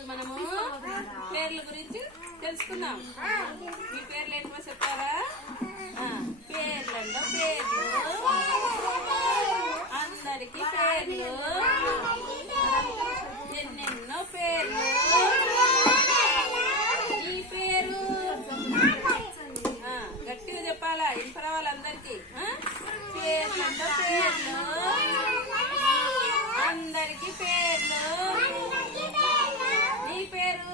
ఈరోజు మనము పేర్ల గురించి తెలుసుకుందాం. మీ పేర్లు ఏంటో చెప్తారా? పేర్లంలో పేర్లు, అందరికి పేర్లు, ఎన్నెన్నో పేర్లు. ఈ పేరు గట్టిగా చెప్పాలా, ఇంపరా వాళ్ళందరికీ. పేర్లంలో పేర్లు, అందరికి పేర్లు. నీ పేరు?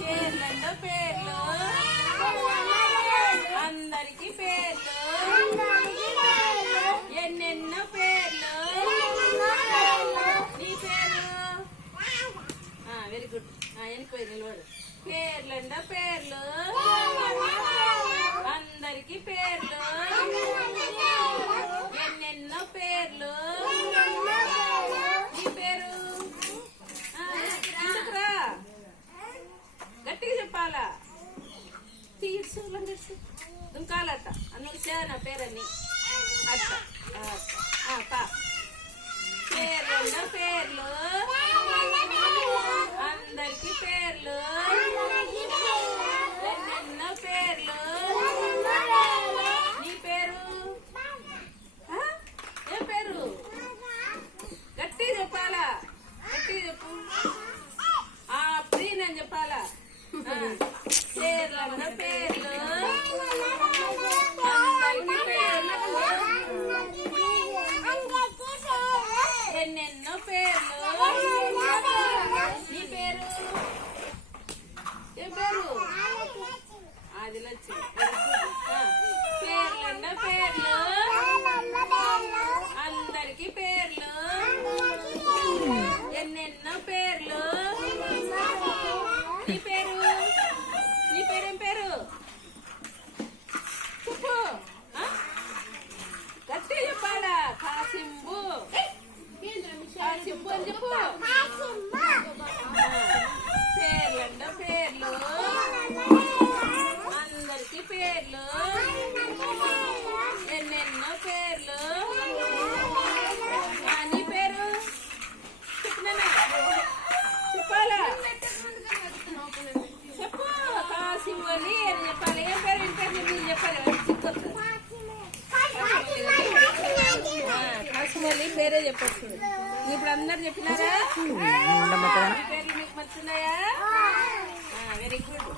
పేర్లంలో పేర్లు, అందరికి పేర్లు, ఎన్నెన్నో పేర్లు. నీ పేరు? Very good. వెనక్కి నిలబడు. పేర్లంలో పేర్లు, అందరికి పేర్లు, ఎన్నెన్నో పేర్లు. నీ పేరు? ఎందుకురా గట్టిగా చెప్పాలా? తీర్చు దుంకాలట అనుసా నా పేరని అట్ట. పేర్లంలో పేర్లు, అందరికి పేర్లు, ఎన్నెన్నో పేర్లు. నీ పేరు? ఏ పేరు? గట్టిగా చెప్పాలా, గట్టిగా చెప్పు. ప్రీ నేను చెప్పాలా? పేర్లంలో పేర్లు, అందరికి పేర్లు, ఎన్నెన్నో పేర్లు. నీ పేరు? ఏ పేరు? ఆదిలక్ష్మి. పేర్లంలో పేర్లు, అందరికి పేర్లు, ఎన్నెన్నో పేర్లు. నీ పేరు? నీ పేరేం పేరు? చెప్పు. గట్టిగా చెప్పాలా? కాసింబు. కాసింబు అని చెప్పు. పేర్లంలో పేర్లు, అందరికి పేర్లు, ఎన్నెన్నో పేర్లు. నీ పేరు? చెప్పినా చెప్పాలా? చెప్పు. కాసింబు అని చెప్పాలి. ఏం పేరు? ఇంటి పేరు మీరు చెప్పాలి. కాసిమల్లి పేరే చెప్పచ్చు. ఇప్పుడు అందరు చెప్పినారా? పేర్లు మీకు మంచున్నాయా? Very good.